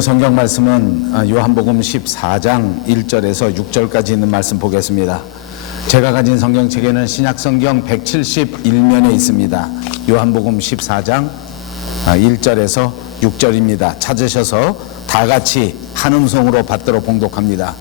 성경 말씀은 요한복음 14장 1절에서 6절까지 있는 말씀 보겠습니다. 제가 가진 성경책에는 신약성경 171면에 있습니다. 요한복음 14장 1절에서 6절입니다. 찾으셔서 다 같이 한 음성으로 받도록 봉독합니다.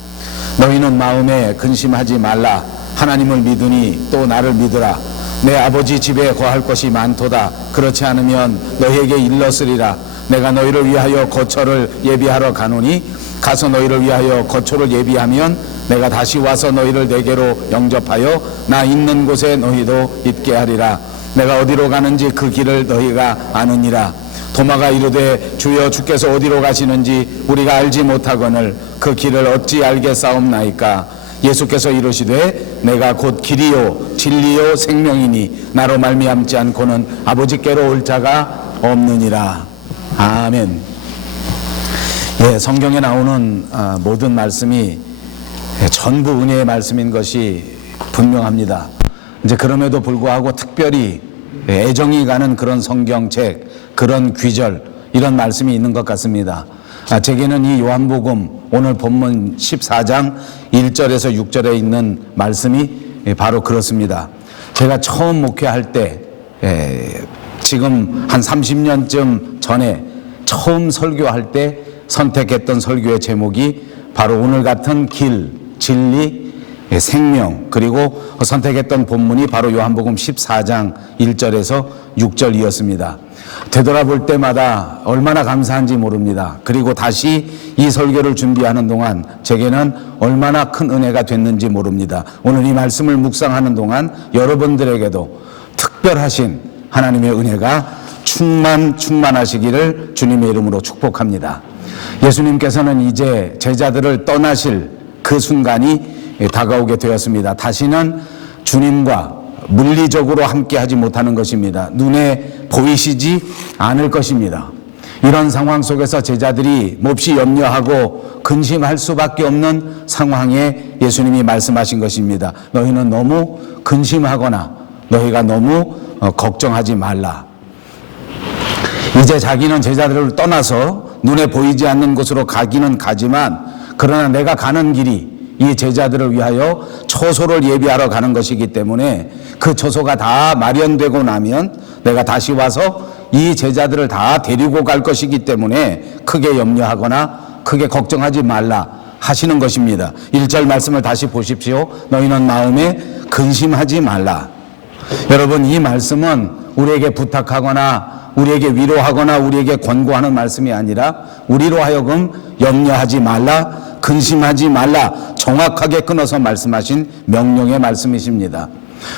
너희는 마음에 근심하지 말라. 하나님을 믿으니 또 나를 믿으라. 내 아버지 집에 거할 것이 많도다. 그렇지 않으면 너희에게 일렀으리라. 내가 너희를 위하여 거처를 예비하러 가노니 가서 너희를 위하여 거처를 예비하면 내가 다시 와서 너희를 내게로 영접하여 나 있는 곳에 너희도 있게 하리라. 내가 어디로 가는지 그 길을 너희가 아느니라. 도마가 이르되 주여 주께서 어디로 가시는지 우리가 알지 못하거늘 그 길을 어찌 알겠사옵나이까. 예수께서 이르시되 내가 곧 길이요 진리요 생명이니 나로 말미암지 않고는 아버지께로 올 자가 없느니라. 아멘. 예, 성경에 나오는 모든 말씀이 전부 은혜의 말씀인 것이 분명합니다. 이제 그럼에도 불구하고 특별히 애정이 가는 그런 성경책, 그런 귀절, 이런 말씀이 있는 것 같습니다. 제게는 이 요한복음 오늘 본문 14장 1절에서 6절에 있는 말씀이 바로 그렇습니다. 제가 처음 목회할 때 지금 한 30년쯤 전에 처음 설교할 때 선택했던 설교의 제목이 바로 오늘 같은 길, 진리, 생명, 그리고 선택했던 본문이 바로 요한복음 14장 1절에서 6절이었습니다. 되돌아볼 때마다 얼마나 감사한지 모릅니다. 그리고 다시 이 설교를 준비하는 동안 제게는 얼마나 큰 은혜가 됐는지 모릅니다. 오늘 이 말씀을 묵상하는 동안 여러분들에게도 특별하신 하나님의 은혜가 충만하시기를 주님의 이름으로 축복합니다. 예수님께서는 이제 제자들을 떠나실 그 순간이 다가오게 되었습니다. 다시는 주님과 물리적으로 함께하지 못하는 것입니다. 눈에 보이시지 않을 것입니다. 이런 상황 속에서 제자들이 몹시 염려하고 근심할 수밖에 없는 상황에 예수님이 말씀하신 것입니다. 너희는 너무 근심하거나 너희가 너무 걱정하지 말라. 이제 자기는 제자들을 떠나서 눈에 보이지 않는 곳으로 가기는 가지만 그러나 내가 가는 길이 이 제자들을 위하여 처소를 예비하러 가는 것이기 때문에 그 처소가 다 마련되고 나면 내가 다시 와서 이 제자들을 다 데리고 갈 것이기 때문에 크게 염려하거나 크게 걱정하지 말라 하시는 것입니다. 1절 말씀을 다시 보십시오. 너희는 마음에 근심하지 말라. 여러분, 이 말씀은 우리에게 부탁하거나 우리에게 위로하거나 우리에게 권고하는 말씀이 아니라 우리로 하여금 염려하지 말라, 근심하지 말라, 정확하게 끊어서 말씀하신 명령의 말씀이십니다.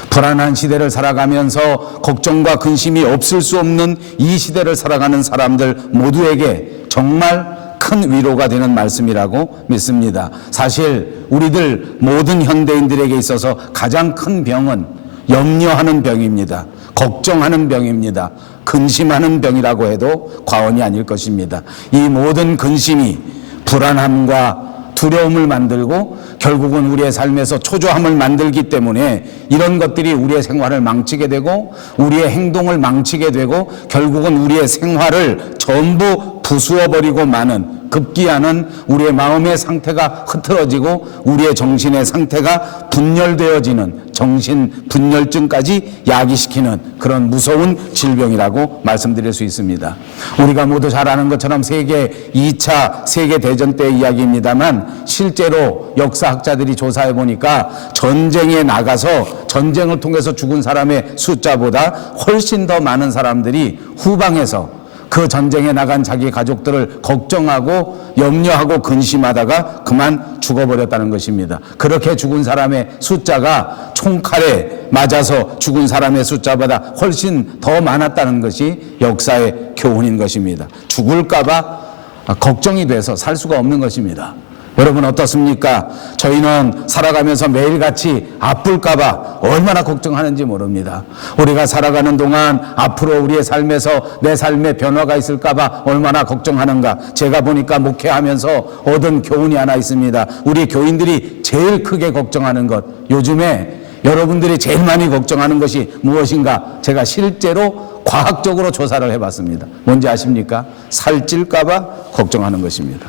불안한 시대를 살아가면서 걱정과 근심이 없을 수 없는 이 시대를 살아가는 사람들 모두에게 정말 큰 위로가 되는 말씀이라고 믿습니다. 사실 우리들 모든 현대인들에게 있어서 가장 큰 병은 염려하는 병입니다. 걱정하는 병입니다. 근심하는 병이라고 해도 과언이 아닐 것입니다. 이 모든 근심이 불안함과 두려움을 만들고 결국은 우리의 삶에서 초조함을 만들기 때문에 이런 것들이 우리의 생활을 망치게 되고 우리의 행동을 망치게 되고 결국은 우리의 생활을 전부 부수어버리고 마는 급기야는 우리의 마음의 상태가 흐트러지고 우리의 정신의 상태가 분열되어지는 정신 분열증까지 야기시키는 그런 무서운 질병이라고 말씀드릴 수 있습니다. 우리가 모두 잘 아는 것처럼 세계 2차 세계대전 때 이야기입니다만 실제로 역사학자들이 조사해 보니까 전쟁에 나가서 전쟁을 통해서 죽은 사람의 숫자보다 훨씬 더 많은 사람들이 후방에서 그 전쟁에 나간 자기 가족들을 걱정하고 염려하고 근심하다가 그만 죽어버렸다는 것입니다. 그렇게 죽은 사람의 숫자가 총칼에 맞아서 죽은 사람의 숫자보다 훨씬 더 많았다는 것이 역사의 교훈인 것입니다. 죽을까봐 걱정이 돼서 살 수가 없는 것입니다. 여러분 어떻습니까? 저희는 살아가면서 매일같이 아플까봐 얼마나 걱정하는지 모릅니다. 우리가 살아가는 동안 앞으로 우리의 삶에서 내 삶에 변화가 있을까봐 얼마나 걱정하는가. 제가 보니까 목회하면서 얻은 교훈이 하나 있습니다. 우리 교인들이 제일 크게 걱정하는 것, 요즘에 여러분들이 제일 많이 걱정하는 것이 무엇인가? 제가 실제로 과학적으로 조사를 해봤습니다. 뭔지 아십니까? 살찔까봐 걱정하는 것입니다.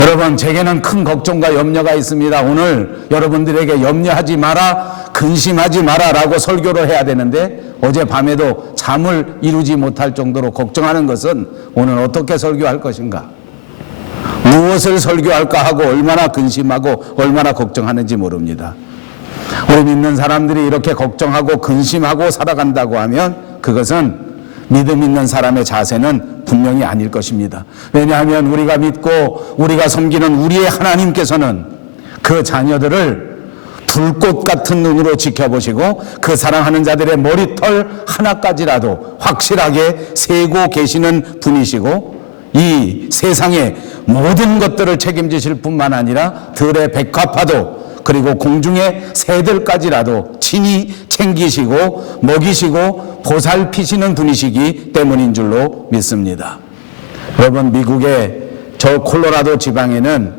여러분, 제게는 큰 걱정과 염려가 있습니다. 오늘 여러분들에게 염려하지 마라, 근심하지 마라 라고 설교를 해야 되는데 어젯밤에도 잠을 이루지 못할 정도로 걱정하는 것은 오늘 어떻게 설교할 것인가, 무엇을 설교할까 하고 얼마나 근심하고 얼마나 걱정하는지 모릅니다. 우리 믿는 사람들이 이렇게 걱정하고 근심하고 살아간다고 하면 그것은 믿음 있는 사람의 자세는 분명히 아닐 것입니다. 왜냐하면 우리가 믿고 우리가 섬기는 우리의 하나님께서는 그 자녀들을 불꽃 같은 눈으로 지켜보시고 그 사랑하는 자들의 머리털 하나까지라도 확실하게 세고 계시는 분이시고 이 세상의 모든 것들을 책임지실 뿐만 아니라 들의 백합화도 그리고 공중의 새들까지라도 친히 챙기시고 먹이시고 보살피시는 분이시기 때문인 줄로 믿습니다. 여러분, 미국의 저 콜로라도 지방에는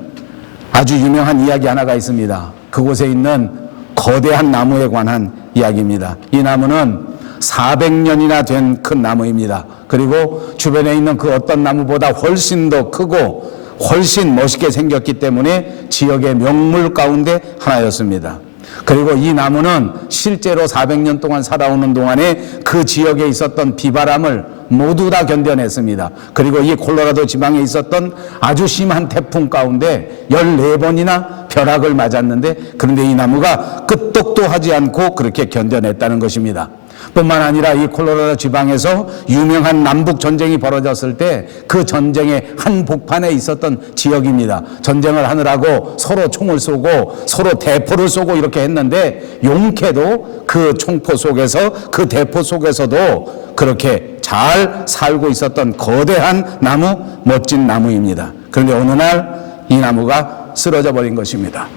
아주 유명한 이야기 하나가 있습니다. 그곳에 있는 거대한 나무에 관한 이야기입니다. 이 나무는 400년이나 된 큰 나무입니다. 그리고 주변에 있는 그 어떤 나무보다 훨씬 더 크고 훨씬 멋있게 생겼기 때문에 지역의 명물 가운데 하나였습니다. 그리고 이 나무는 실제로 400년 동안 살아오는 동안에 그 지역에 있었던 비바람을 모두 다 견뎌냈습니다. 그리고 이 콜로라도 지방에 있었던 아주 심한 태풍 가운데 14번이나 벼락을 맞았는데 그런데 이 나무가 끄떡도 하지 않고 그렇게 견뎌냈다는 것입니다. 뿐만 아니라 이 콜로라도 지방에서 유명한 남북 전쟁이 벌어졌을 때 그 전쟁의 한 복판에 있었던 지역입니다. 전쟁을 하느라고 서로 총을 쏘고 서로 대포를 쏘고 이렇게 했는데 용케도 그 총포 속에서 그 대포 속에서도 그렇게 잘 살고 있었던 거대한 나무, 멋진 나무입니다. 그런데 어느 날 이 나무가 쓰러져 버린 것입니다.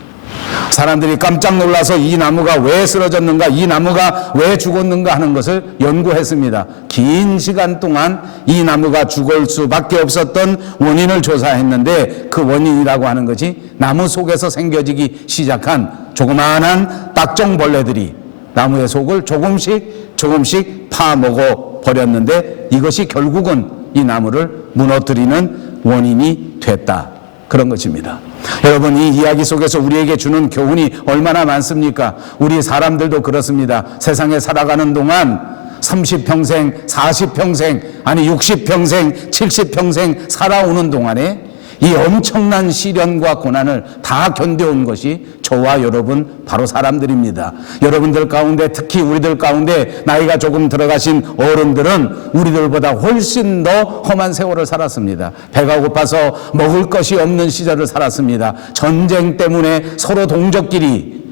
사람들이 깜짝 놀라서 이 나무가 왜 쓰러졌는가, 이 나무가 왜 죽었는가 하는 것을 연구했습니다. 긴 시간 동안 이 나무가 죽을 수밖에 없었던 원인을 조사했는데 그 원인이라고 하는 것이 나무 속에서 생겨지기 시작한 조그마한 딱정벌레들이 나무의 속을 조금씩 파먹어 버렸는데 이것이 결국은 이 나무를 무너뜨리는 원인이 됐다. 그런 것입니다. 여러분, 이 이야기 속에서 우리에게 주는 교훈이 얼마나 많습니까? 우리 사람들도 그렇습니다. 세상에 살아가는 동안 30평생, 40평생, 아니 60평생, 70평생 살아오는 동안에 이 엄청난 시련과 고난을 다 견뎌온 것이 저와 여러분 바로 사람들입니다. 여러분들 가운데, 특히 우리들 가운데 나이가 조금 들어가신 어른들은 우리들보다 훨씬 더 험한 세월을 살았습니다. 배가 고파서 먹을 것이 없는 시절을 살았습니다. 전쟁 때문에 서로 동족끼리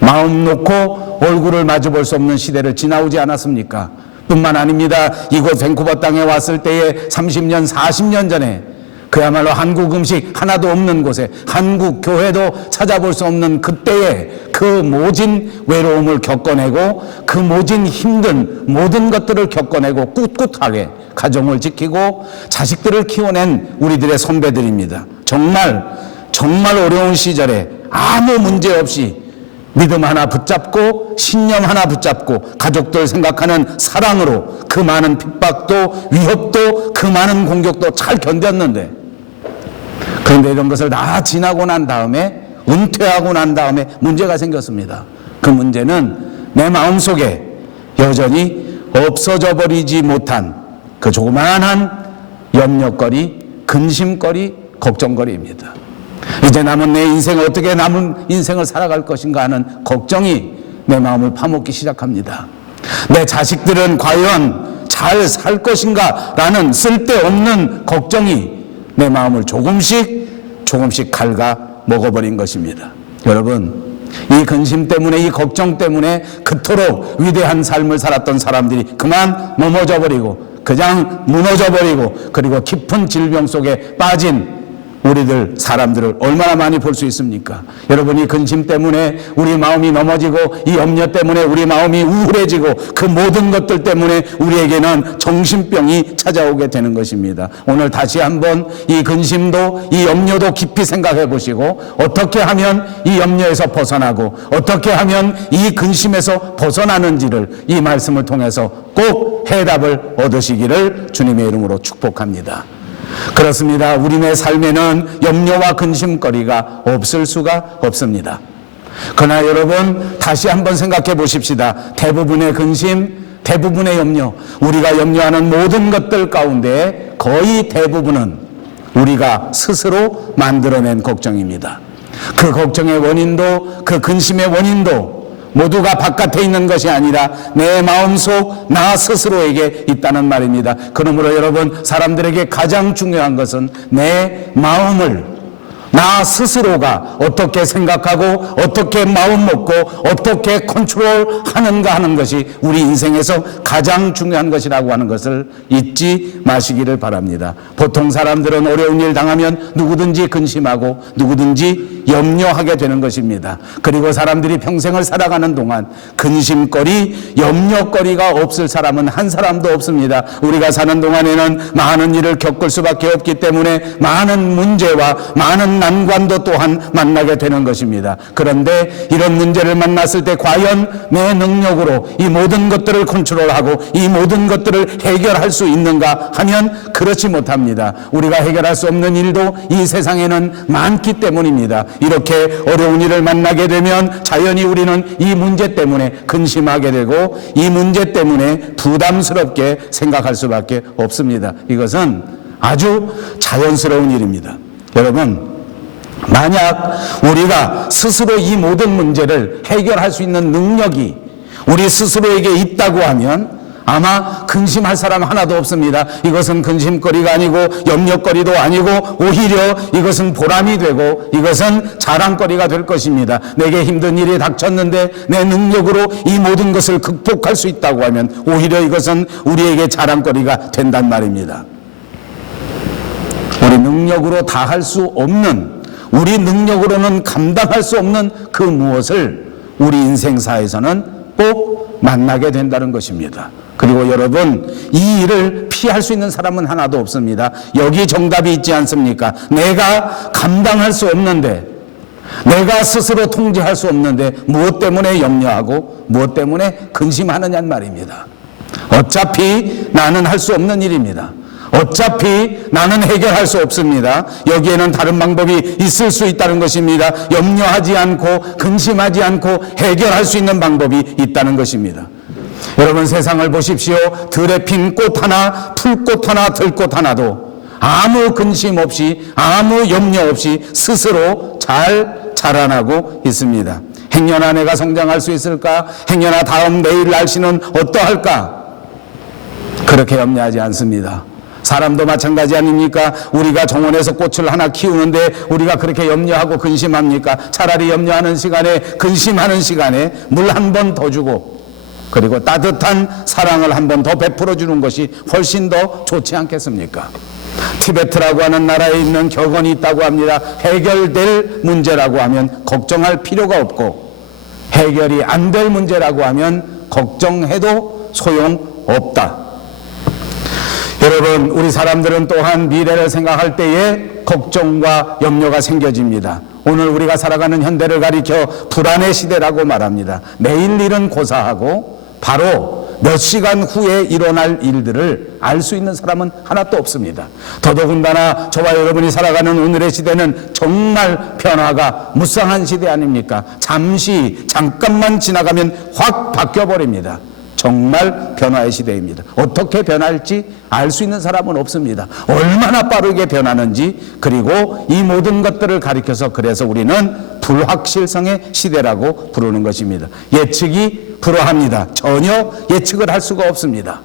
마음 놓고 얼굴을 마주볼 수 없는 시대를 지나오지 않았습니까? 뿐만 아닙니다. 이곳 밴쿠버 땅에 왔을 때에 30년, 40년 전에 그야말로 한국 음식 하나도 없는 곳에 한국 교회도 찾아볼 수 없는 그때의 그 모진 외로움을 겪어내고 그 모진 힘든 모든 것들을 겪어내고 꿋꿋하게 가정을 지키고 자식들을 키워낸 우리들의 선배들입니다. 정말 어려운 시절에 아무 문제 없이 믿음 하나 붙잡고 신념 하나 붙잡고 가족들 생각하는 사랑으로 그 많은 핍박도 위협도 그 많은 공격도 잘 견뎠는데, 그런데 이런 것을 다 지나고 난 다음에, 은퇴하고 난 다음에 문제가 생겼습니다. 그 문제는 내 마음속에 여전히 없어져 버리지 못한 그 조그마한 염려거리, 근심거리, 걱정거리입니다. 이제 남은 내 인생을 어떻게 남은 인생을 살아갈 것인가 하는 걱정이 내 마음을 파먹기 시작합니다. 내 자식들은 과연 잘 살 것인가 라는 쓸데없는 걱정이 내 마음을 조금씩 갉아 먹어버린 것입니다. 여러분, 이 근심 때문에, 이 걱정 때문에 그토록 위대한 삶을 살았던 사람들이 그만 넘어져 버리고 그냥 무너져 버리고 그리고 깊은 질병 속에 빠진 우리들 사람들을 얼마나 많이 볼 수 있습니까? 여러분, 이 근심 때문에 우리 마음이 넘어지고, 이 염려 때문에 우리 마음이 우울해지고, 그 모든 것들 때문에 우리에게는 정신병이 찾아오게 되는 것입니다. 오늘 다시 한번 이 근심도, 이 염려도 깊이 생각해 보시고, 어떻게 하면 이 염려에서 벗어나고, 어떻게 하면 이 근심에서 벗어나는지를 이 말씀을 통해서 꼭 해답을 얻으시기를 주님의 이름으로 축복합니다. 그렇습니다. 우리의 삶에는 염려와 근심거리가 없을 수가 없습니다. 그러나 여러분, 다시 한번 생각해 보십시다. 대부분의 근심, 대부분의 염려, 우리가 염려하는 모든 것들 가운데 거의 대부분은 우리가 스스로 만들어낸 걱정입니다. 그 걱정의 원인도, 그 근심의 원인도 모두가 바깥에 있는 것이 아니라 내 마음속 나 스스로에게 있다는 말입니다. 그러므로 여러분, 사람들에게 가장 중요한 것은 내 마음을, 나 스스로가 어떻게 생각하고 어떻게 마음 먹고 어떻게 컨트롤하는가 하는 것이 우리 인생에서 가장 중요한 것이라고 하는 것을 잊지 마시기를 바랍니다. 보통 사람들은 어려운 일 당하면 누구든지 근심하고 누구든지 염려하게 되는 것입니다. 그리고 사람들이 평생을 살아가는 동안 근심거리, 염려거리가 없을 사람은 한 사람도 없습니다. 우리가 사는 동안에는 많은 일을 겪을 수밖에 없기 때문에 많은 문제와 많은 난관도 또한 만나게 되는 것입니다. 그런데 이런 문제를 만났을 때 과연 내 능력으로 이 모든 것들을 컨트롤하고 이 모든 것들을 해결할 수 있는가 하면 그렇지 못합니다. 우리가 해결할 수 없는 일도 이 세상에는 많기 때문입니다. 이렇게 어려운 일을 만나게 되면 자연히 우리는 이 문제 때문에 근심하게 되고 이 문제 때문에 부담스럽게 생각할 수밖에 없습니다. 이것은 아주 자연스러운 일입니다. 여러분, 만약 우리가 스스로 이 모든 문제를 해결할 수 있는 능력이 우리 스스로에게 있다고 하면 아마 근심할 사람 하나도 없습니다. 이것은 근심거리가 아니고 염려거리도 아니고 오히려 이것은 보람이 되고 이것은 자랑거리가 될 것입니다. 내게 힘든 일이 닥쳤는데 내 능력으로 이 모든 것을 극복할 수 있다고 하면 오히려 이것은 우리에게 자랑거리가 된단 말입니다. 우리 능력으로 다 할 수 없는, 우리 능력으로는 감당할 수 없는 그 무엇을 우리 인생사에서는 꼭 만나게 된다는 것입니다. 그리고 여러분, 이 일을 피할 수 있는 사람은 하나도 없습니다. 여기 정답이 있지 않습니까? 내가 감당할 수 없는데, 내가 스스로 통제할 수 없는데 무엇 때문에 염려하고 무엇 때문에 근심하느냐는 말입니다. 어차피 나는 할 수 없는 일입니다. 어차피 나는 해결할 수 없습니다. 여기에는 다른 방법이 있을 수 있다는 것입니다. 염려하지 않고 근심하지 않고 해결할 수 있는 방법이 있다는 것입니다. 여러분, 세상을 보십시오. 들에 핀 꽃 하나, 풀꽃 하나, 들꽃 하나도 아무 근심 없이, 아무 염려 없이 스스로 잘 자라나고 있습니다. 행여나 내가 성장할 수 있을까? 행여나 다음 내일 날씨는 어떠할까? 그렇게 염려하지 않습니다. 사람도 마찬가지 아닙니까? 우리가 정원에서 꽃을 하나 키우는데 우리가 그렇게 염려하고 근심합니까? 차라리 염려하는 시간에, 근심하는 시간에 물 한 번 더 주고 그리고 따뜻한 사랑을 한 번 더 베풀어 주는 것이 훨씬 더 좋지 않겠습니까? 티베트라고 하는 나라에 있는 격언이 있다고 합니다. 해결될 문제라고 하면 걱정할 필요가 없고 해결이 안 될 문제라고 하면 걱정해도 소용없다. 여러분, 우리 사람들은 또한 미래를 생각할 때에 걱정과 염려가 생겨집니다. 오늘 우리가 살아가는 현대를 가리켜 불안의 시대라고 말합니다. 내일 일은 고사하고 바로 몇 시간 후에 일어날 일들을 알 수 있는 사람은 하나도 없습니다. 더더군다나 저와 여러분이 살아가는 오늘의 시대는 정말 변화가 무쌍한 시대 아닙니까? 잠깐만 지나가면 확 바뀌어버립니다. 정말 변화의 시대입니다. 어떻게 변할지 알 수 있는 사람은 없습니다. 얼마나 빠르게 변하는지, 그리고 이 모든 것들을 가리켜서 그래서 우리는 불확실성의 시대라고 부르는 것입니다. 예측이 불허합니다. 전혀 예측을 할 수가 없습니다.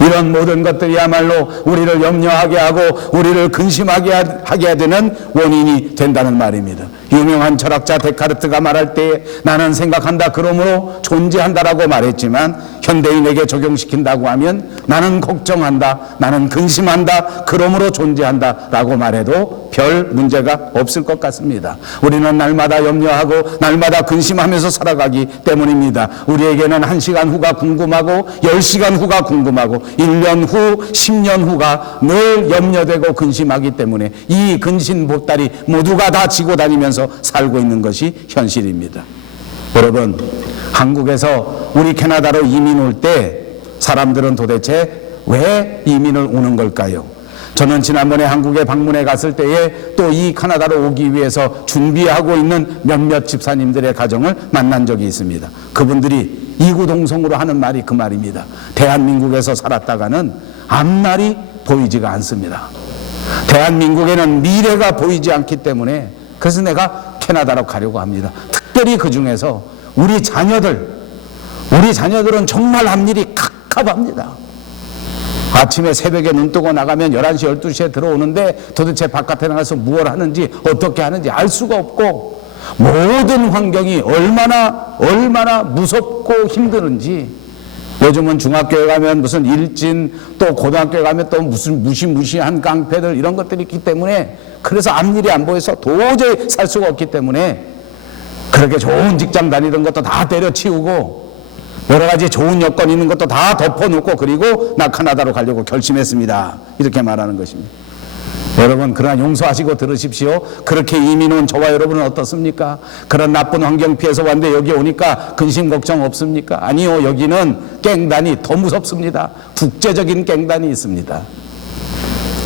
이런 모든 것들이야말로 우리를 염려하게 하고 우리를 근심하게 하게 되는 원인이 된다는 말입니다. 유명한 철학자 데카르트가 말할 때 나는 생각한다 그러므로 존재한다라고 말했지만 현대인에게 적용시킨다고 하면 나는 걱정한다, 나는 근심한다 그러므로 존재한다라고 말해도 별 문제가 없을 것 같습니다. 우리는 날마다 염려하고 날마다 근심하면서 살아가기 때문입니다. 우리에게는 1시간 후가 궁금하고 10시간 후가 궁금하고 1년 후, 10년 후가 늘 염려되고 근심하기 때문에 이 근심 보따리 모두가 다 지고 다니면서 살고 있는 것이 현실입니다. 여러분, 한국에서 우리 캐나다로 이민 올 때 사람들은 도대체 왜 이민을 오는 걸까요? 저는 지난번에 한국에 방문해 갔을 때에 또 이 캐나다로 오기 위해서 준비하고 있는 몇몇 집사님들의 가정을 만난 적이 있습니다. 그분들이 이구동성으로 하는 말이 그 말입니다. 대한민국에서 살았다가는 앞날이 보이지가 않습니다. 대한민국에는 미래가 보이지 않기 때문에 그래서 내가 캐나다로 가려고 합니다. 특별히 그 중에서 우리 자녀들은 정말 앞일이 갑갑합니다. 아침에 새벽에 눈 뜨고 나가면 11시, 12시에 들어오는데 도대체 바깥에 나가서 무엇을 하는지 어떻게 하는지 알 수가 없고 모든 환경이 얼마나 무섭고 힘드는지 요즘은 중학교에 가면 무슨 일진 또 고등학교에 가면 또 무슨 무시무시한 깡패들 이런 것들이 있기 때문에 그래서 앞일이 안 보여서 도저히 살 수가 없기 때문에 그렇게 좋은 직장 다니던 것도 다 때려치우고 여러 가지 좋은 여건 있는 것도 다 덮어놓고 그리고 나 캐나다로 가려고 결심했습니다. 이렇게 말하는 것입니다. 여러분, 그러나 용서하시고 들으십시오. 그렇게 이민 온 저와 여러분은 어떻습니까? 그런 나쁜 환경 피해서 왔는데 여기 오니까 근심 걱정 없습니까? 아니요, 여기는 갱단이 더 무섭습니다. 국제적인 갱단이 있습니다.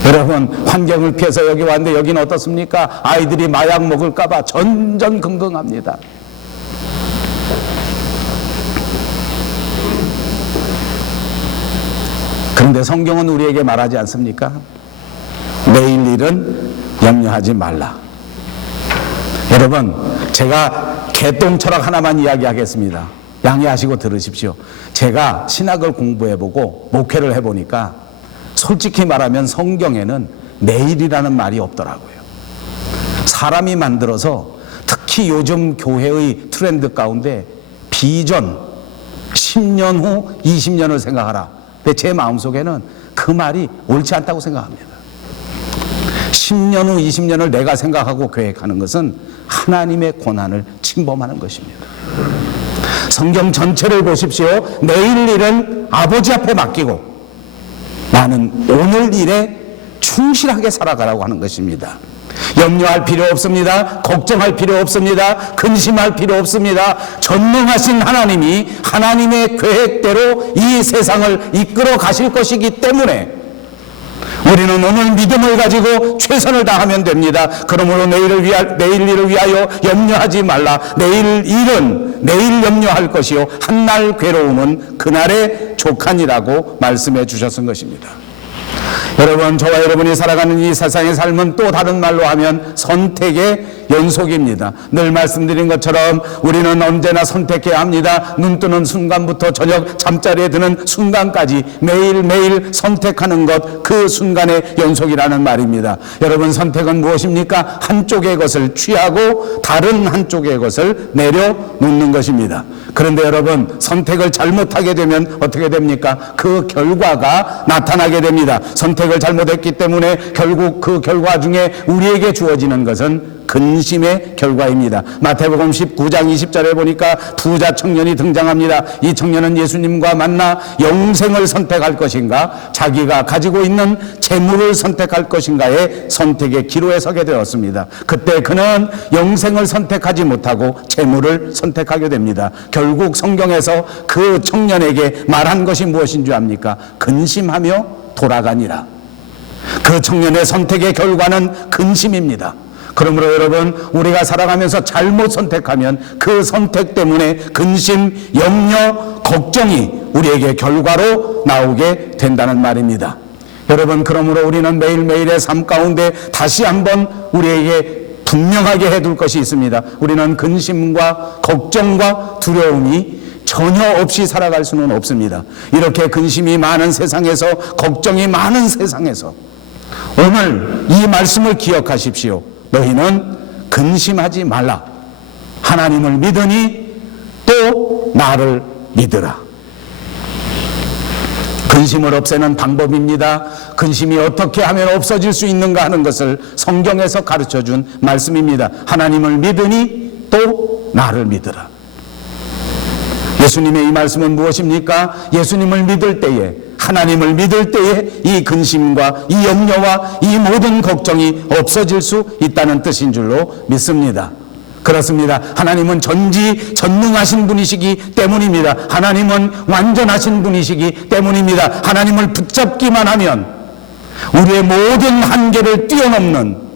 여러분, 환경을 피해서 여기 왔는데 여기는 어떻습니까? 아이들이 마약 먹을까봐 전전긍긍합니다. 그런데 성경은 우리에게 말하지 않습니까? 내일 일은 염려하지 말라. 여러분, 제가 개똥 철학 하나만 이야기하겠습니다. 양해하시고 들으십시오. 제가 신학을 공부해보고 목회를 해보니까 솔직히 말하면 성경에는 내일이라는 말이 없더라고요. 사람이 만들어서 특히 요즘 교회의 트렌드 가운데 비전 10년 후 20년을 생각하라. 근데 제 마음속에는 그 말이 옳지 않다고 생각합니다. 10년 후 20년을 내가 생각하고 계획하는 것은 하나님의 권한을 침범하는 것입니다. 성경 전체를 보십시오. 내일 일은 아버지 앞에 맡기고 나는 오늘 일에 충실하게 살아가라고 하는 것입니다. 염려할 필요 없습니다. 걱정할 필요 없습니다. 근심할 필요 없습니다. 전능하신 하나님이 하나님의 계획대로 이 세상을 이끌어 가실 것이기 때문에 우리는 오늘 믿음을 가지고 최선을 다하면 됩니다. 그러므로 내일 일을 위하여 염려하지 말라. 내일 염려할 것이요 한날 괴로움은 그날의 족하니라고 말씀해 주셨은 것입니다. 여러분, 저와 여러분이 살아가는 이 세상의 삶은 또 다른 말로 하면 선택의 연속입니다. 늘 말씀드린 것처럼 우리는 언제나 선택해야 합니다. 눈 뜨는 순간부터 저녁 잠자리에 드는 순간까지 매일매일 선택하는 것, 그 순간의 연속이라는 말입니다. 여러분, 선택은 무엇입니까? 한쪽의 것을 취하고 다른 한쪽의 것을 내려놓는 것입니다. 그런데 여러분, 선택을 잘못하게 되면 어떻게 됩니까? 그 결과가 나타나게 됩니다. 선택을 잘못했기 때문에 결국 그 결과 중에 우리에게 주어지는 것은 근심의 결과입니다. 마태복음 19장 20절에 보니까 부자 청년이 등장합니다. 이 청년은 예수님과 만나 영생을 선택할 것인가, 자기가 가지고 있는 재물을 선택할 것인가의 선택의 기로에 서게 되었습니다. 그때 그는 영생을 선택하지 못하고 재물을 선택하게 됩니다. 결국 성경에서 그 청년에게 말한 것이 무엇인 줄 압니까? 근심하며 돌아가니라. 그 청년의 선택의 결과는 근심입니다. 그러므로 여러분, 우리가 살아가면서 잘못 선택하면 그 선택 때문에 근심, 염려, 걱정이 우리에게 결과로 나오게 된다는 말입니다. 여러분, 그러므로 우리는 매일매일의 삶 가운데 다시 한번 우리에게 분명하게 해둘 것이 있습니다. 우리는 근심과 걱정과 두려움이 전혀 없이 살아갈 수는 없습니다. 이렇게 근심이 많은 세상에서, 걱정이 많은 세상에서 오늘 이 말씀을 기억하십시오. 너희는 근심하지 말라. 하나님을 믿으니 또 나를 믿으라. 근심을 없애는 방법입니다. 근심이 어떻게 하면 없어질 수 있는가 하는 것을 성경에서 가르쳐준 말씀입니다. 하나님을 믿으니 또 나를 믿으라. 예수님의 이 말씀은 무엇입니까? 예수님을 믿을 때에, 하나님을 믿을 때에 이 근심과 이 염려와 이 모든 걱정이 없어질 수 있다는 뜻인 줄로 믿습니다. 그렇습니다. 하나님은 전지전능하신 분이시기 때문입니다. 하나님은 완전하신 분이시기 때문입니다. 하나님을 붙잡기만 하면 우리의 모든 한계를 뛰어넘는,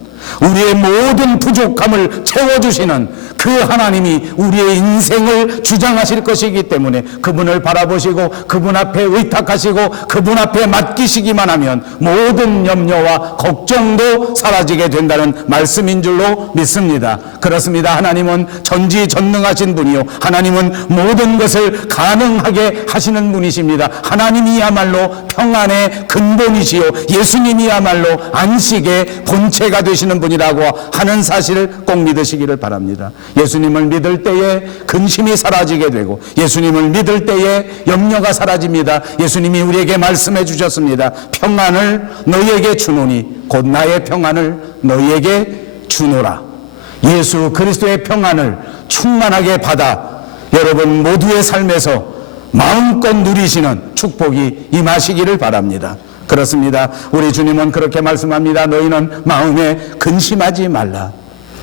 우리의 모든 부족함을 채워주시는 그 하나님이 우리의 인생을 주장하실 것이기 때문에 그분을 바라보시고 그분 앞에 의탁하시고 그분 앞에 맡기시기만 하면 모든 염려와 걱정도 사라지게 된다는 말씀인 줄로 믿습니다. 그렇습니다. 하나님은 전지전능하신 분이요, 하나님은 모든 것을 가능하게 하시는 분이십니다. 하나님이야말로 평안의 근본이시요, 예수님이야말로 안식의 본체가 되시는 분이라고 하는 사실을 꼭 믿으시기를 바랍니다. 예수님을 믿을 때에 근심이 사라지게 되고, 예수님을 믿을 때에 염려가 사라집니다. 예수님이 우리에게 말씀해 주셨습니다. 평안을 너희에게 주노니 곧 나의 평안을 너희에게 주노라. 예수 그리스도의 평안을 충만하게 받아 여러분 모두의 삶에서 마음껏 누리시는 축복이 임하시기를 바랍니다. 그렇습니다. 우리 주님은 그렇게 말씀합니다. 너희는 마음에 근심하지 말라.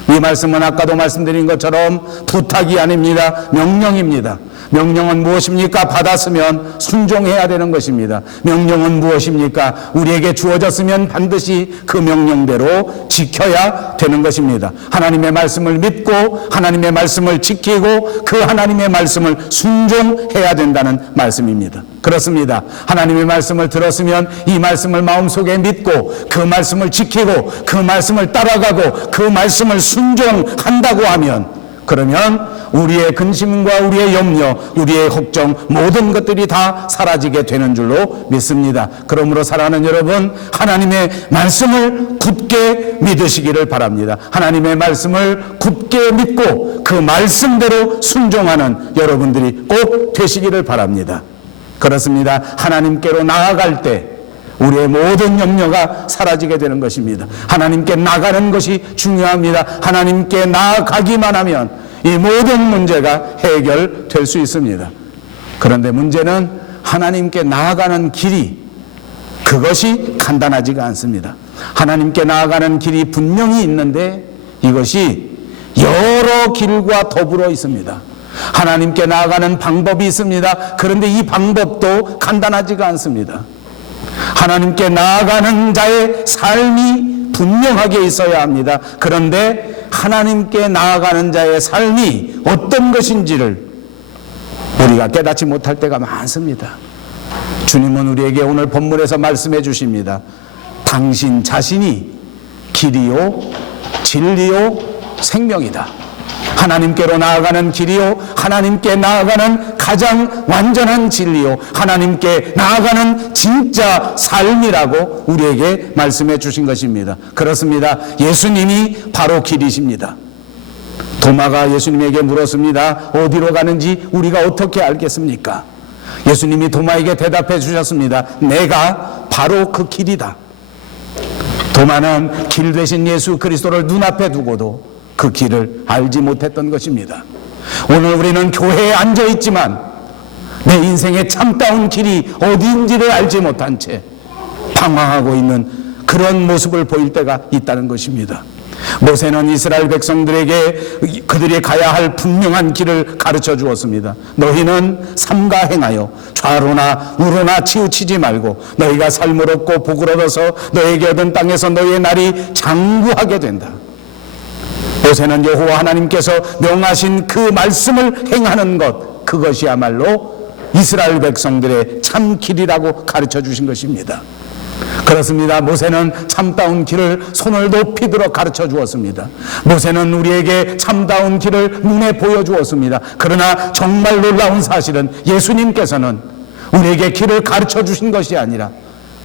이 말씀은 아까도 말씀드린 것처럼 부탁이 아닙니다. 명령입니다. 명령은 무엇입니까? 받았으면 순종해야 되는 것입니다. 명령은 무엇입니까? 우리에게 주어졌으면 반드시 그 명령대로 지켜야 되는 것입니다. 하나님의 말씀을 믿고 하나님의 말씀을 지키고 그 하나님의 말씀을 순종해야 된다는 말씀입니다. 그렇습니다. 하나님의 말씀을 들었으면 이 말씀을 마음속에 믿고 그 말씀을 지키고 그 말씀을 따라가고 그 말씀을 순종한다고 하면, 그러면 우리의 근심과 우리의 염려, 우리의 걱정, 모든 것들이 다 사라지게 되는 줄로 믿습니다. 그러므로 사랑하는 여러분, 하나님의 말씀을 굳게 믿으시기를 바랍니다. 하나님의 말씀을 굳게 믿고 그 말씀대로 순종하는 여러분들이 꼭 되시기를 바랍니다. 그렇습니다. 하나님께로 나아갈 때 우리의 모든 염려가 사라지게 되는 것입니다. 하나님께 나가는 것이 중요합니다. 하나님께 나아가기만 하면 이 모든 문제가 해결될 수 있습니다. 그런데 문제는 하나님께 나아가는 길이, 그것이 간단하지가 않습니다. 하나님께 나아가는 길이 분명히 있는데 이것이 여러 길과 더불어 있습니다. 하나님께 나아가는 방법이 있습니다. 그런데 이 방법도 간단하지가 않습니다. 하나님께 나아가는 자의 삶이 분명하게 있어야 합니다. 그런데 하나님께 나아가는 자의 삶이 어떤 것인지를 우리가 깨닫지 못할 때가 많습니다. 주님은 우리에게 오늘 본문에서 말씀해 주십니다. 당신 자신이 길이요 진리요 생명이다. 하나님께로 나아가는 길이요, 하나님께 나아가는 가장 완전한 진리요, 하나님께 나아가는 진짜 삶이라고 우리에게 말씀해 주신 것입니다. 그렇습니다. 예수님이 바로 길이십니다. 도마가 예수님에게 물었습니다. 어디로 가는지 우리가 어떻게 알겠습니까? 예수님이 도마에게 대답해 주셨습니다. 내가 바로 그 길이다. 도마는 길 대신 예수 그리스도를 눈앞에 두고도 그 길을 알지 못했던 것입니다. 오늘 우리는 교회에 앉아 있지만 내 인생의 참다운 길이 어디인지를 알지 못한 채 방황하고 있는 그런 모습을 보일 때가 있다는 것입니다. 모세는 이스라엘 백성들에게 그들이 가야 할 분명한 길을 가르쳐 주었습니다. 너희는 삼가 행하여 좌로나 우로나 치우치지 말고 너희가 삶을 얻고 복을 얻어서 너에게 얻은 땅에서 너희의 날이 장구하게 된다. 모세는 여호와 하나님께서 명하신 그 말씀을 행하는 것, 그것이야말로 이스라엘 백성들의 참 길이라고 가르쳐 주신 것입니다. 그렇습니다. 모세는 참다운 길을 손을 높이 들어 가르쳐 주었습니다. 모세는 우리에게 참다운 길을 눈에 보여주었습니다. 그러나 정말 놀라운 사실은 예수님께서는 우리에게 길을 가르쳐 주신 것이 아니라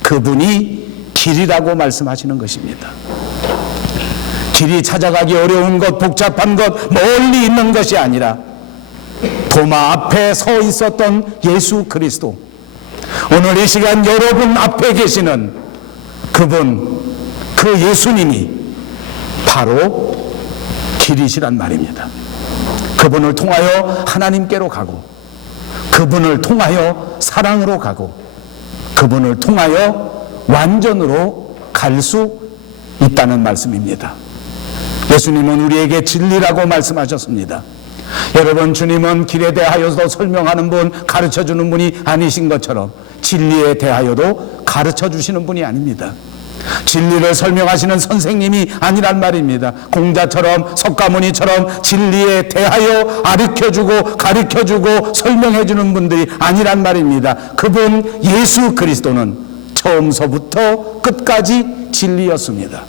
그분이 길이라고 말씀하시는 것입니다. 길이 찾아가기 어려운 것, 복잡한 것, 멀리 있는 것이 아니라 도마 앞에 서 있었던 예수 그리스도, 오늘 이 시간 여러분 앞에 계시는 그분, 그 예수님이 바로 길이시란 말입니다. 그분을 통하여 하나님께로 가고, 그분을 통하여 사랑으로 가고, 그분을 통하여 완전으로 갈 수 있다는 말씀입니다. 예수님은 우리에게 진리라고 말씀하셨습니다. 여러분, 주님은 길에 대하여도 설명하는 분, 가르쳐주는 분이 아니신 것처럼 진리에 대하여도 가르쳐주시는 분이 아닙니다. 진리를 설명하시는 선생님이 아니란 말입니다. 공자처럼, 석가모니처럼 진리에 대하여 가르쳐주고 가르쳐주고 설명해주는 분들이 아니란 말입니다. 그분 예수 그리스도는 처음서부터 끝까지 진리였습니다.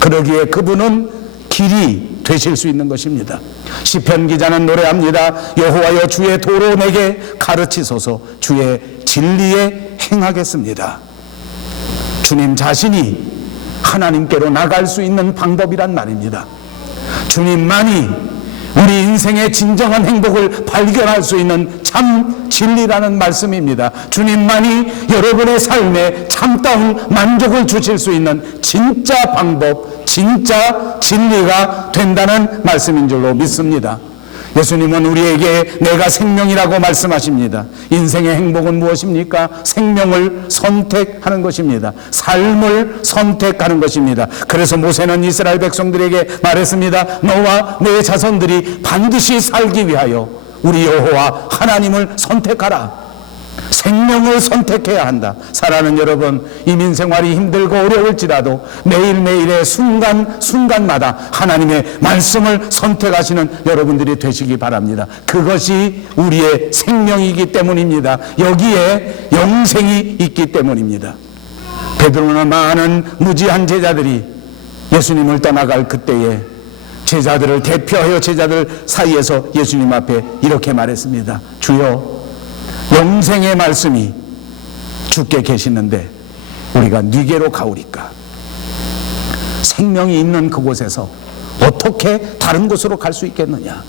그러기에 그분은 길이 되실 수 있는 것입니다. 시편 기자는 노래합니다. 여호와여, 주의 도로 내게 가르치소서. 주의 진리에 행하겠습니다. 주님 자신이 하나님께로 나갈 수 있는 방법이란 말입니다. 주님만이 우리 인생의 진정한 행복을 발견할 수 있는 참 진리라는 말씀입니다. 주님만이 여러분의 삶에 참다운 만족을 주실 수 있는 진짜 방법, 진짜 진리가 된다는 말씀인 줄로 믿습니다. 예수님은 우리에게 내가 생명이라고 말씀하십니다. 인생의 행복은 무엇입니까? 생명을 선택하는 것입니다. 삶을 선택하는 것입니다. 그래서 모세는 이스라엘 백성들에게 말했습니다. 너와 내 자손들이 반드시 살기 위하여 우리 여호와 하나님을 선택하라. 생명을 선택해야 한다. 사랑하는 여러분, 이민생활이 힘들고 어려울지라도 매일매일의 순간마다 하나님의 말씀을 선택하시는 여러분들이 되시기 바랍니다. 그것이 우리의 생명이기 때문입니다. 여기에 영생이 있기 때문입니다. 베드로나 많은 무지한 제자들이 예수님을 떠나갈 그때에 제자들을 대표하여 제자들 사이에서 예수님 앞에 이렇게 말했습니다. 주여, 영생의 말씀이 주께 계시는데 우리가 네게로 가오리까? 생명이 있는 그곳에서 어떻게 다른 곳으로 갈 수 있겠느냐?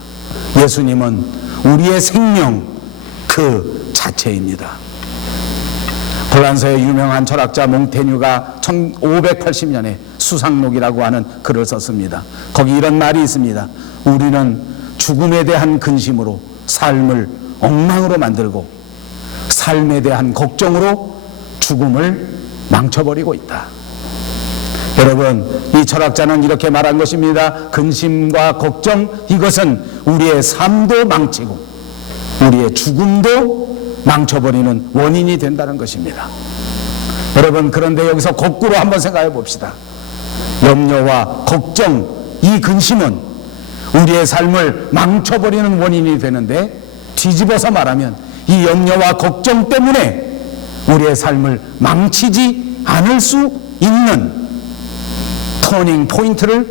예수님은 우리의 생명 그 자체입니다. 프랑스의 유명한 철학자 몽테뉴가 1580년에 수상록이라고 하는 글을 썼습니다. 거기 이런 말이 있습니다. 우리는 죽음에 대한 근심으로 삶을 엉망으로 만들고 삶에 대한 걱정으로 죽음을 망쳐버리고 있다. 여러분, 이 철학자는 이렇게 말한 것입니다. 근심과 걱정, 이것은 우리의 삶도 망치고 우리의 죽음도 망쳐버리는 원인이 된다는 것입니다. 여러분, 그런데 여기서 거꾸로 한번 생각해 봅시다. 염려와 걱정, 이 근심은 우리의 삶을 망쳐버리는 원인이 되는데, 뒤집어서 말하면 이 염려와 걱정 때문에 우리의 삶을 망치지 않을 수 있는 터닝 포인트를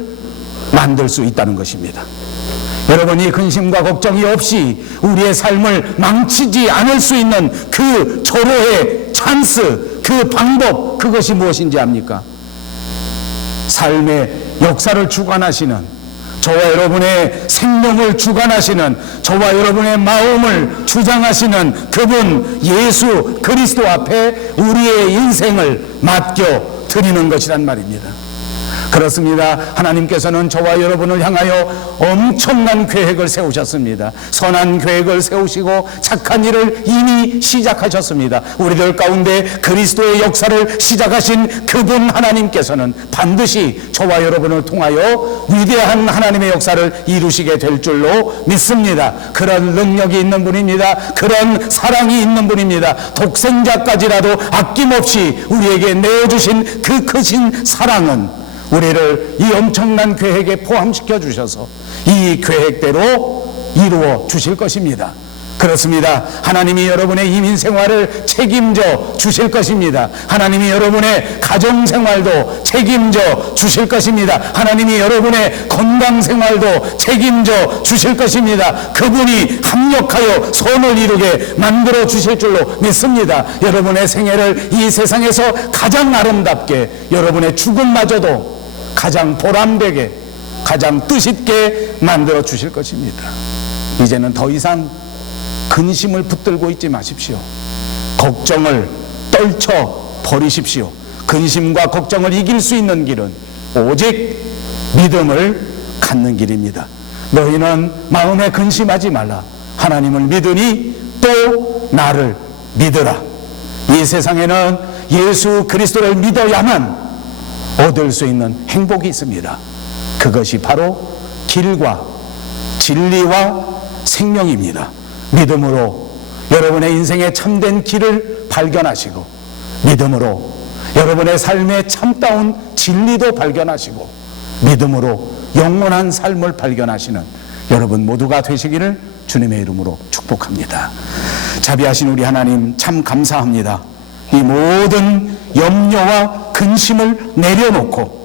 만들 수 있다는 것입니다. 여러분, 이 근심과 걱정이 없이 우리의 삶을 망치지 않을 수 있는 그 절호의 찬스, 그 방법, 그것이 무엇인지 압니까? 삶의 역사를 주관하시는, 저와 여러분의 생명을 주관하시는, 저와 여러분의 마음을 주장하시는 그분 예수 그리스도 앞에 우리의 인생을 맡겨 드리는 것이란 말입니다. 그렇습니다. 하나님께서는 저와 여러분을 향하여 엄청난 계획을 세우셨습니다. 선한 계획을 세우시고 착한 일을 이미 시작하셨습니다. 우리들 가운데 그리스도의 역사를 시작하신 그분 하나님께서는 반드시 저와 여러분을 통하여 위대한 하나님의 역사를 이루시게 될 줄로 믿습니다. 그런 능력이 있는 분입니다. 그런 사랑이 있는 분입니다. 독생자까지라도 아낌없이 우리에게 내어주신 그 크신 사랑은 우리를 이 엄청난 계획에 포함시켜 주셔서 이 계획대로 이루어 주실 것입니다. 그렇습니다. 하나님이 여러분의 이민 생활을 책임져 주실 것입니다. 하나님이 여러분의 가정 생활도 책임져 주실 것입니다. 하나님이 여러분의 건강 생활도 책임져 주실 것입니다. 그분이 합력하여 선을 이루게 만들어 주실 줄로 믿습니다. 여러분의 생애를 이 세상에서 가장 아름답게, 여러분의 죽음마저도 가장 보람되게, 가장 뜻있게 만들어 주실 것입니다. 이제는 더 이상 근심을 붙들고 있지 마십시오. 걱정을 떨쳐 버리십시오. 근심과 걱정을 이길 수 있는 길은 오직 믿음을 갖는 길입니다. 너희는 마음에 근심하지 말라. 하나님을 믿으니 또 나를 믿으라. 이 세상에는 예수 그리스도를 믿어야만 얻을 수 있는 행복이 있습니다. 그것이 바로 길과 진리와 생명입니다. 믿음으로 여러분의 인생의 참된 길을 발견하시고, 믿음으로 여러분의 삶의 참다운 진리도 발견하시고, 믿음으로 영원한 삶을 발견하시는 여러분 모두가 되시기를 주님의 이름으로 축복합니다. 자비하신 우리 하나님, 참 감사합니다. 이 모든 염려와 근심을 내려놓고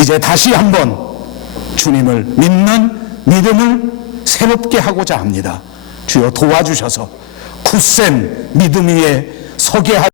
이제 다시 한번 주님을 믿는 믿음을 새롭게 하고자 합니다. 주여 도와주셔서 굳센 믿음 위에 서게 하시옵소서.